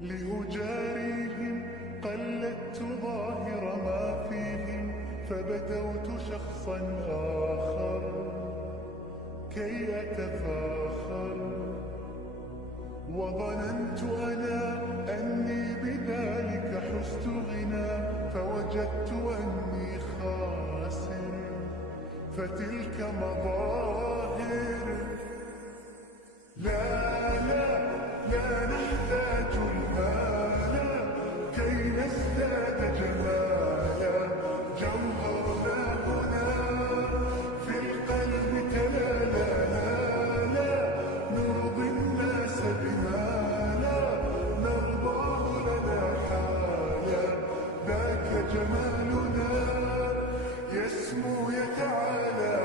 لأجاريهم قلدت ظاهر ما فيهم، فبدوت شخصا آخر كي أتفاخر، وظننت أنا أني بذلك حزت غنى، فوجدت أني خاسر، فتلك مظاهر. لا لا لا نحتاج المال كي نزداد جمالا، جوهرنا هنا في القلب تلالا، لا نرضي الناس بما لا نرضاه لنا حالا، ذاك جمالنا يسمو يتعالى.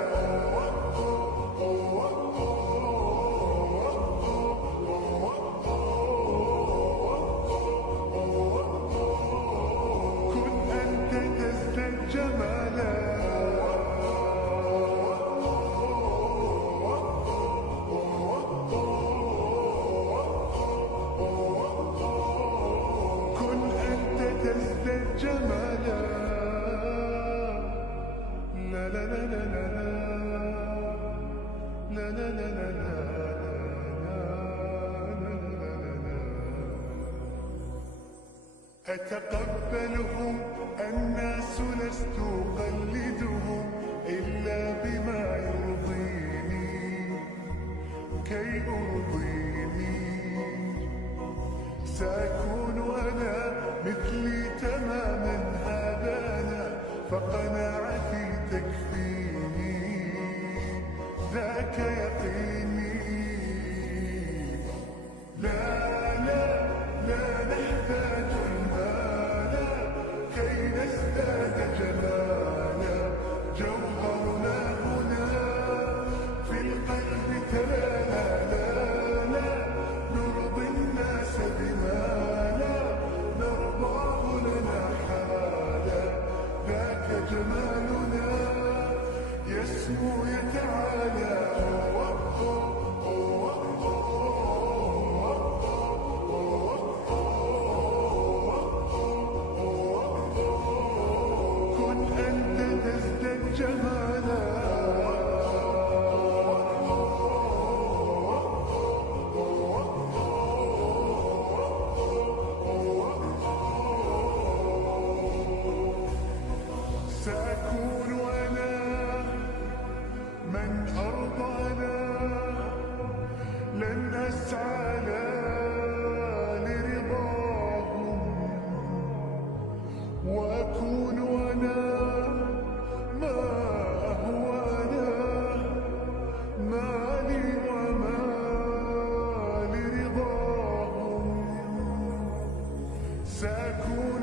تزداد جمالا. لا لا لا لا لا لا لا لا لا لا. أتقبلهم الناس لست أقلدهم إلا بما يرضيني كي أرضيني، سأكون أنا مثلي تماما، هذا أنا فقناعتي تكفيني، ذاك يقيني. لا لا لا نحتاج المال كي نزداد جمالا، جوهرنا هنا في القلب تلالا، لا نرضي الناس بما لا نرضاه لنا حالا، ذاك جمالنا يسمو يتعالى. كن أنت تزداد جمالا. سأكون أنا من أرضانا، لن أسعى لرضاهم، وأكون أنا ما أهوانا، ما لي وما لرضاهم. سأكون